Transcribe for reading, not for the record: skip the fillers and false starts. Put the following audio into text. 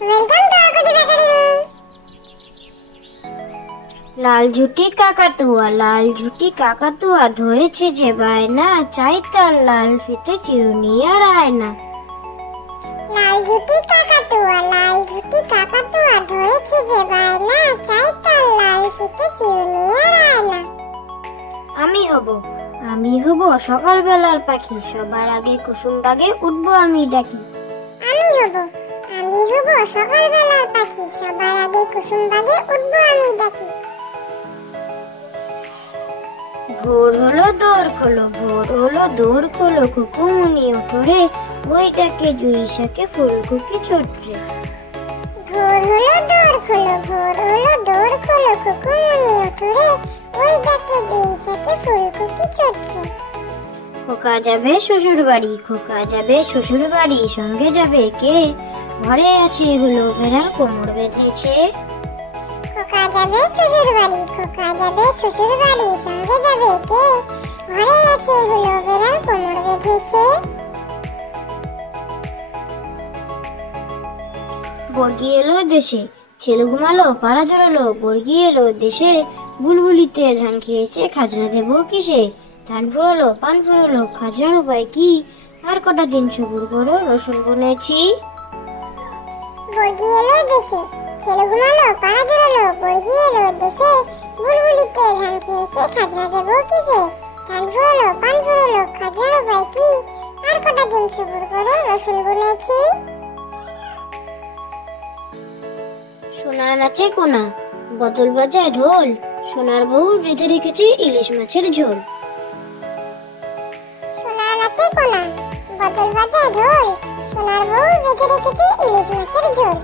Welcome to Arkadip academy. লাল ঝুটি কাকাতুয়া ধরেছে যে বায়না, চাই তার লাল ফিতে চিরুনি আর আয়না। লাল ঝুটি কাকাতুয়া ধরেছে যে বায়না, চাই তার লাল ফিতে চিরুনি আর আয়না। আমি হব সকালবেলার পাখি, সবার আগে কুসুম বাগে উঠবো আমি ডাকি। আমি হব সকালবেলার পাখি, সবার আগে কুসুম বাগে উঠবো আমি ডাকি। ভোর হলো দৌড় খোলো কুকুমুনি ওঠরে, বইটাকে জুই শাকে ফুলকুকি ছোটরে। ভোর হলো দৌড় খোলো কুকুমুনি ওঠরে, বইটাকে জুই শাকে ফুলকুকি ছোটরে। খোকা যাবে শ্বশুর বাড়ি, সঙ্গে যাবে কে? ঘরে আছে হলো বেড়াল কোমর বেঁধেছে। খোকা যাবে শ্বশুর বাড়ি, সঙ্গে যাবে কে? ঘরে আছে হলো বেড়াল কোমর বেঁধেছে। বর্গি এলো দেশে, ছেলে ঘুমালো পাড়া জড়ালো। বর্গি এলো দেশে, বুলবুলিতে ধান খেয়েছে, খাজনা দেবো কিসে? ধান ফুরলো পান ফুরলো, খাজনার উপায় কি? আর কটা দিন সবুর করো, রসুন বুনেছি। বর্গি এলো দেশে, ছেলে ঘুমালো পাড়া জড়ালো। বর্গি এলো দেশে, বুলবুলিতে ধান খেয়েছে, খাজনা দেবো কিসে? ধান ফুরলো পান ফুরলো, খাজনার উপায় কি? আর কটা দিন সবুর করো, রসুন বুনেছি। সোনার নাচে কোনা, বদল বাজায় ঢোল, সোনার বউ বেঁধে রেখেছে ইলিশ মাছের ঝোল। সোনার নাচে কোনা, বদল বাজায় ঢোল, সোনার বউ বেঁধে রেখেছে ইলিশ মাছের ঝোল।